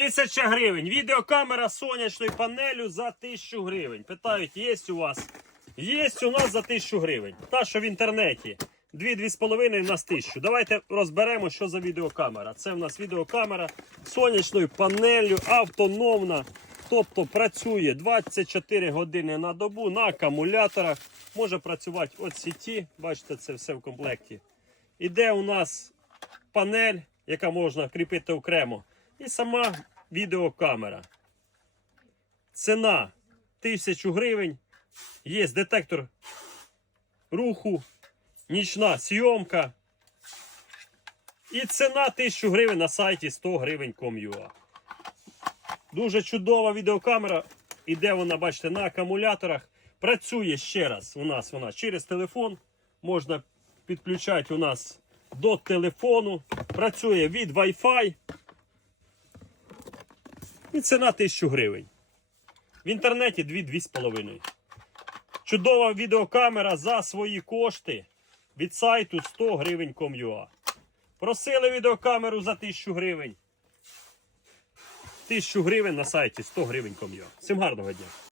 Тисяча гривень. Відеокамера з сонячною панелю за 1000 гривень. Питають, є у вас? Є у нас за 1000 гривень. Та, що в інтернеті. Дві-дві з половиною, у нас 1000. Давайте розберемо, що за відеокамера. Це в нас відеокамера сонячною панелью, автономна. Тобто працює 24 години на добу на акумуляторах. Може працювати від сіті. Бачите, це все в комплекті. Іде у нас панель, яка можна кріпити окремо. І сама відеокамера. Ціна 1000 гривень. Є детектор руху, нічна зйомка. І ціна 1000 гривень на сайті 100 гривень com.ua. Дуже чудова відеокамера. Іде вона, бачите, на акумуляторах. Працює ще раз у нас вона через телефон. Можна підключати у нас до телефону. Працює від Wi-Fi. І ціна 1000 гривень. В інтернеті 2-2,5. Чудова відеокамера за свої кошти від сайту 100 гривень com.ua. Просили відеокамеру за 1000 гривень. 1000 гривень на сайті 100 гривень com.ua. Всім гарного дня!